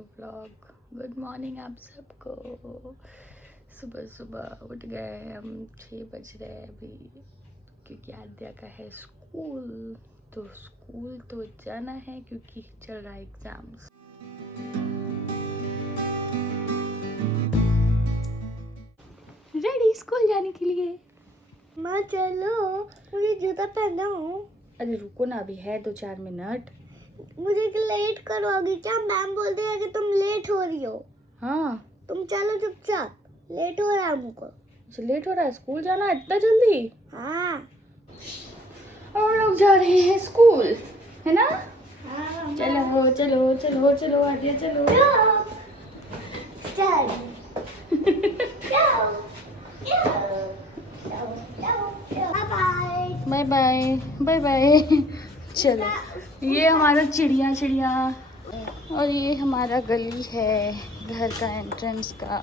New vlog. Good morning आप सबको। सुबह सुबह उठ गए हम, 6 बज रहे हैं अभी, क्योंकि आद्या का है स्कूल। तो स्कूल तो जाना है क्योंकि चल रहा है एग्जाम्स। रेडी स्कूल जाने के लिए। माँ चलो, मुझे जूता पहनना हो। अरे रुको ना, अभी है 2-4 मिनट। मुझे लेट करोगी क्या? मैम बोलते हैं कि तुम लेट हो रही हो। हाँ तुम चलो चुपचाप, लेट हो रहा है हमको। अच्छा, लेट हो रहा है, स्कूल जाना है इतना जल्दी? हाँ और हम लोग जा रहे हैं स्कूल, है ना? हाँ चलो चलो चलो चलो आगे चलो। Bye bye bye bye. चलो, ये हमारा चिड़िया चिड़िया, और ये हमारा गली है घर का एंट्रेंस का।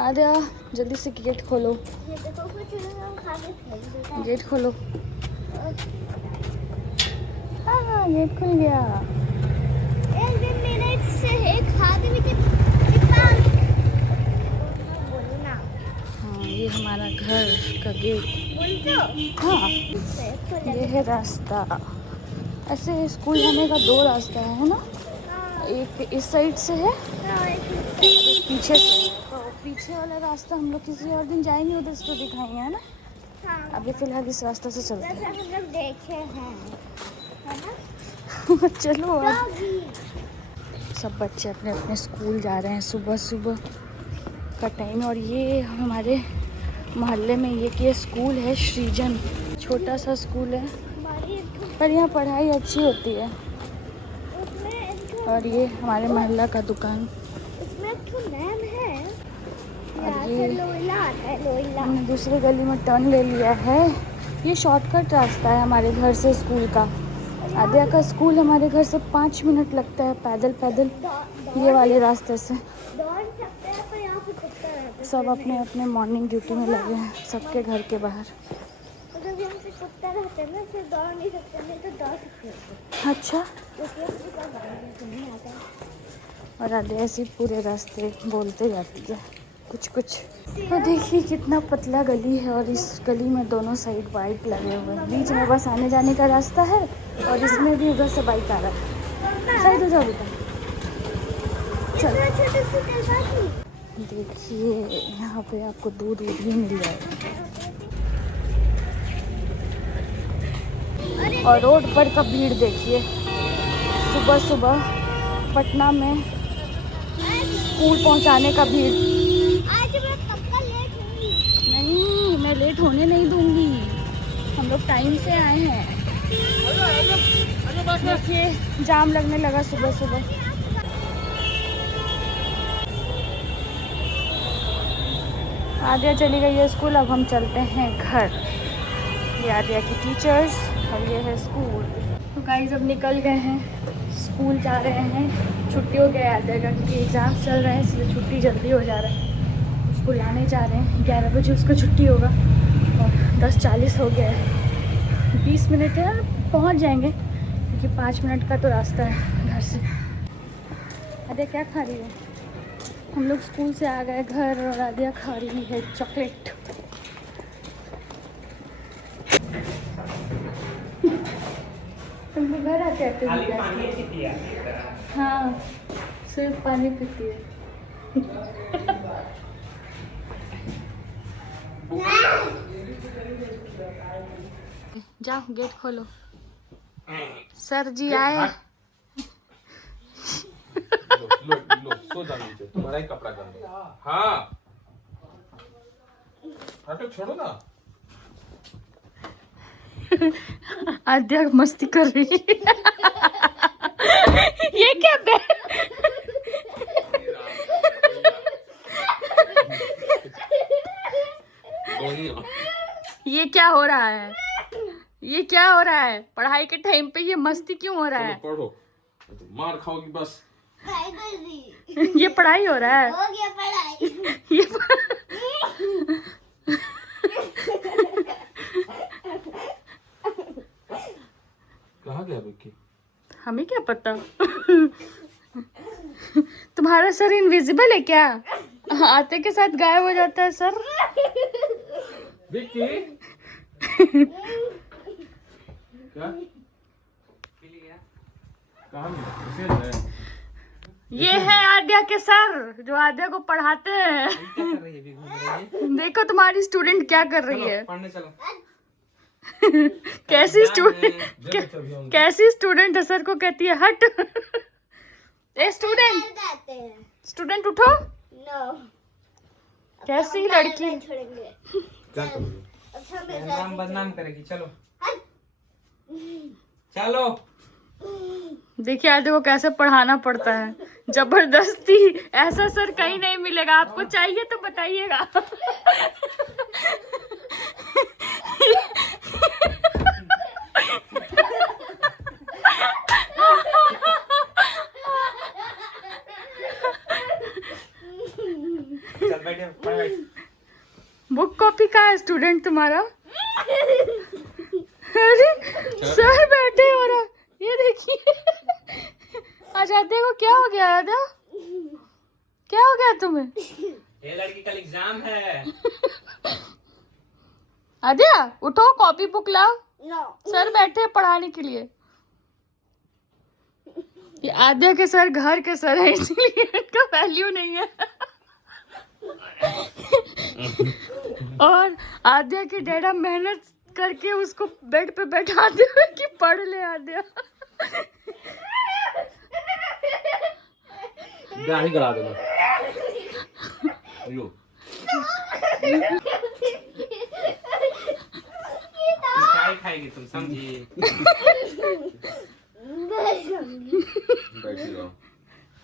आजा जल्दी से गेट खोलो, गेट खोलो। हाँ गेट खुल गया। हाँ ये हमारा घर का गेट। हाँ ये है रास्ता। ऐसे स्कूल जाने का 2 रास्ता है ना, एक इस साइड से है और एक पीछे से। तो पीछे वाला रास्ता हम लोग किसी और दिन जाएंगे, उधर से तो दिखाएंगे, है ना? अभी फिलहाल इस रास्ते से चलते हैं। हम लोग देखे हैं, है ना? चलो अब सब बच्चे अपने अपने स्कूल जा रहे हैं, सुबह सुबह का टाइम। और ये हमारे मोहल्ले में ये स्कूल है सृजन, छोटा सा स्कूल है, पर यहाँ पढ़ाई अच्छी होती है। और ये हमारे मोहल्ला का दुकान। इसमें तो मैम है। और ये लोइला हमने दूसरी गली में टर्न ले लिया है। ये शॉर्टकट रास्ता है हमारे घर से स्कूल का। आद्या का स्कूल हमारे घर से 5 मिनट लगता है पैदल पैदल, ये वाले रास्ते से। दौड़ सकते हैं, पर यहाँ पे कुत्ता रहता है। सब अपने अपने मॉर्निंग ड्यूटी में लगे हैं, सबके घर के बाहर। अगर यहाँ पे कुत्ता रहता है ना, फिर दौड़ नहीं सकते, नहीं तो दौड़ सकते हैं। अच्छा, नहीं आता। और आद्या ऐसे पूरे रास्ते बोलते जाती है कुछ कुछ। तो देखिए कितना पतला गली है, और इस गली में दोनों साइड बाइक लगे हुए हैं। बीच में बस आने जाने का रास्ता है, और इसमें भी उधर से बाइक आ रहा है। साइड हो जाओ बेटा। चल देखिए यहाँ पे आपको दूध भी मिल जाएगा। और रोड पर का भीड़ देखिए, सुबह सुबह पटना में स्कूल पहुंचाने का भीड़। आज मैं पक्का लेट होंगी। नहीं, मैं लेट होने नहीं दूंगी, हम लोग टाइम से आए हैं। देखिए जाम लगने लगा सुबह सुबह। आद्या चली गई है स्कूल, अब हम चलते हैं घर। ये आद्या की टीचर्स और ये है स्कूल। तो गाइस अब निकल गए हैं, स्कूल जा रहे हैं। छुट्टी हो गया आद्या का, क्योंकि एग्ज़ाम्स चल रहे हैं, इसलिए छुट्टी जल्दी हो जा रहा है। उसको लाने जा रहे हैं, 11 बजे उसका छुट्टी होगा, और 10:40 हो गया है। 20 मिनट है, पहुंच जाएंगे, क्योंकि 5 मिनट का तो रास्ता है घर से। आद्या क्या खा रही है? हम लोग स्कूल से आ गए घर, और आद्या खा रही है चॉकलेट। तुमको घर आते आते पानी पीती है? हाँ सिर्फ पानी पीती है। जाओ गेट खोलो, सर जी आए। लो सो जाओ नीचे, तुम्हारा ही कपड़ा कर दो। हाँ हटो, छोड़ो ना। आद्या मस्ती कर रही है। ये क्या ये क्या हो रहा है? ये क्या हो रहा है? पढ़ाई के टाइम पे ये मस्ती क्यों हो रहा है? पढ़ो, मार खाओगी बस। ये पढ़ाई हो रहा है? हो गया पढ़ाई। ये कहाँ गया विक्की? हमें क्या पता। तुम्हारा सर इनविजिबल है क्या? आते के साथ गायब हो जाता है सर। विक्की क्या कहाँ है? ये है आद्या के सर जो आद्या को पढ़ाते हैं। देखो तुम्हारी स्टूडेंट क्या कर रही है। पढ़ने चलो। कैसी स्टूडेंट कैसी स्टूडेंट है, सर को कहती है हट। ए स्टूडेंट उठो। नो कैसी लड़की। छोड़ेंगे। क्या करोगे? अच्छा मैं नाम बदनाम करेगी। चलो चलो। देखिए आद्या को कैसे पढ़ाना पड़ता है जबरदस्ती। ऐसा सर कहीं नहीं मिलेगा। आपको चाहिए तो बताइएगा। चल बैठे पढ़ बैठ। बुक कॉपी का है स्टूडेंट तुम्हारा। अरे सर बैठे हो रहा, ये देखिए। आज आद्या को क्या हो गया? आद्या क्या हो गया तुम्हें? ये लड़की कल एग्जाम है। आद्या उठो, कॉपी बुक लाओ। नो सर बैठे हैं पढ़ाने के लिए। ये आद्या के सर घर के सर है, इसलिए इनका वैल्यू नहीं है। और आद्या के डैडा मेहनत करके उसको बेड पे बैठाते हुए कि पढ़ ले आद्या। दाढ़ी करा देना। लो क्या खाएगी तुम समझी? बैठी रहो।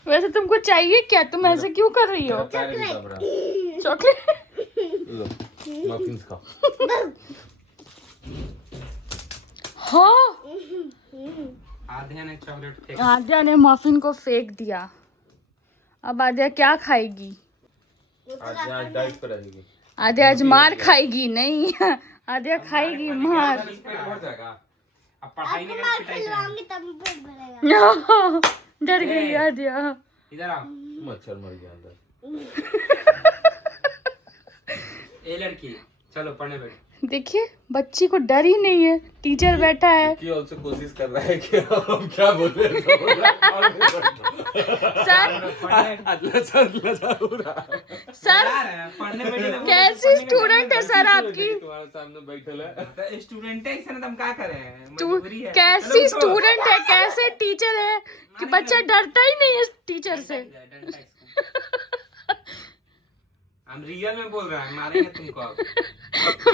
वैसे तुमको चाहिए क्या? तुम ऐसे क्यों कर रही हो? पैर नहीं दब रहा। चॉकलेट। लो मफिन्स खाओ। हाँ आधे ने चॉकलेट फेंक। आद्या ने मफिन को फेंक दिया। अब आद्या क्या खाएगी? आज डाइट पर रहेगी। आद्या आज मार खाएगी। नहीं आद्या खाएगी मार। बढ़ जाएगा। अब पढ़ाई नहीं मार कर पिटाई खिलवाऊंगी तब पेट भरेगा। डर गई आद्या। इधर आओ। मच्छर मर गया अंदर। ए लड़की चलो पढ़ने बैठ। देखिए बच्ची को डर ही नहीं है। टीचर बैठा है। कि उनसे कोशिश कर रहा है कि हम क्या बोले। सर पढ़ने बैठे तो कैसी स्टूडेंट है सर आपकी? तुम्हारे सामने बैठल है। स्टूडेंट है इसने हम क्या करें? तू मजबूरी है। कैसी चलो उठो। स्टूडेंट है, कैसे टीचर है कि बच्चा डरता ही नहीं है टीचर से। हम रियल में बोल रहे हैं, मारेंगे तुमको अब।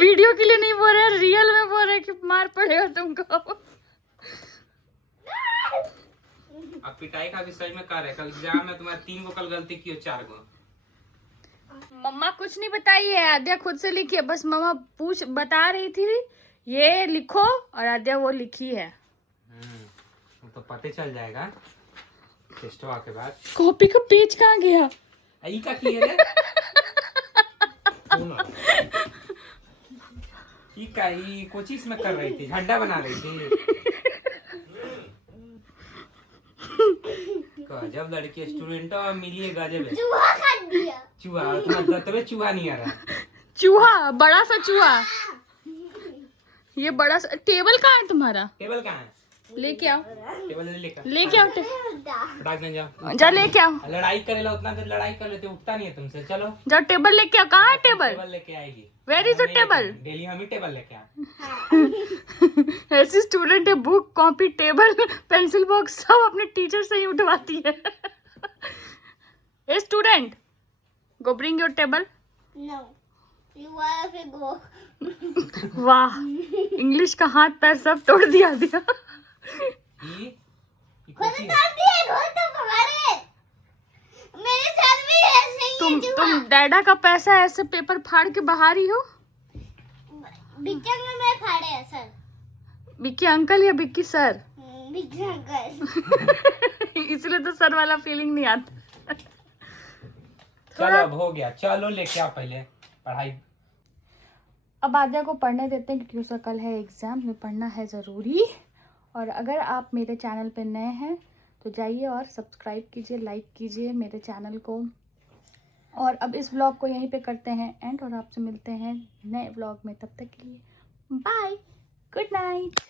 वीडियो के लिए नहीं बोल रहे हैं, रियल में बोल रहे हैं कि मार पड़ेगा तुमको। अब पिटाई का भी सही में कार्य है। कल एग्जाम में तुम्हारे 3 को कल गलती की हो 4 को। मम्मा कुछ नहीं बताई है, आद्या खुद से लिखी है। बस मम्मा बता रही थी ये लिखो, और आद्या वो लिखी है। वो तो पता चल जाएगा टेस्टवा के बाद। कॉपी का पेज कहाँ गया? आई का की है रे? ई का ई कोचिस में कर रही थी, झंडा बना रही थी। जब लड़की स्टूडेंटों में मिली है गजब है। चूहा खा दिया। चूहा तुम्हारा दंत में चूहा नहीं आ रहा। चूहा, बड़ा सा चूहा। ये बड़ा सा टेबल कहाँ है तुम्हारा? टेबल कहाँ है? लेके आओ, टेबल लेकर लेके आओ। फटाक दे जाओ। जा लेके आओ, लड़ाई करेला उतना देर लड़ाई कर लेते, उठता नहीं है तुमसे। चलो जाओ टेबल लेके आओ। कहाँ है टेबल? टेबल लेके आएगी। Where is the table? Daily हम ही टेबल लेके आए। ऐसी स्टूडेंट है, book copy table pencil box सब अपने टीचर से ही उठवाती है। A student, go bring your table. No you are फिर गो। वाह, इंग्लिश का हाथ पैर सब तोड़ दिया। ई खुद कर दिए, खुद तो पकड़े। मेरे सर भी ऐसे ही है चूहा। तुम डैडा का पैसा ऐसे पेपर फाड़ के बाहर रही हो। बिक्की में मैं फाड़े हैं सर। बिक्की अंकल या बिक्की सर? बिक्की अंकल। इसलिए तो सर वाला फीलिंग नहीं आता। चलो अब हो गया। चलो लेके आ पहले पढ़ाई। अब आद्या को पढ़ने देते हैं क्योंकि उसका कल है एग्जाम में, पढ़ना है ज़रूरी। और अगर आप मेरे चैनल पे नए हैं तो जाइए और सब्सक्राइब कीजिए, लाइक कीजिए मेरे चैनल को। और अब इस व्लॉग को यहीं पे करते हैं एंड, और आपसे मिलते हैं नए व्लॉग में। तब तक के लिए बाय, गुड नाइट।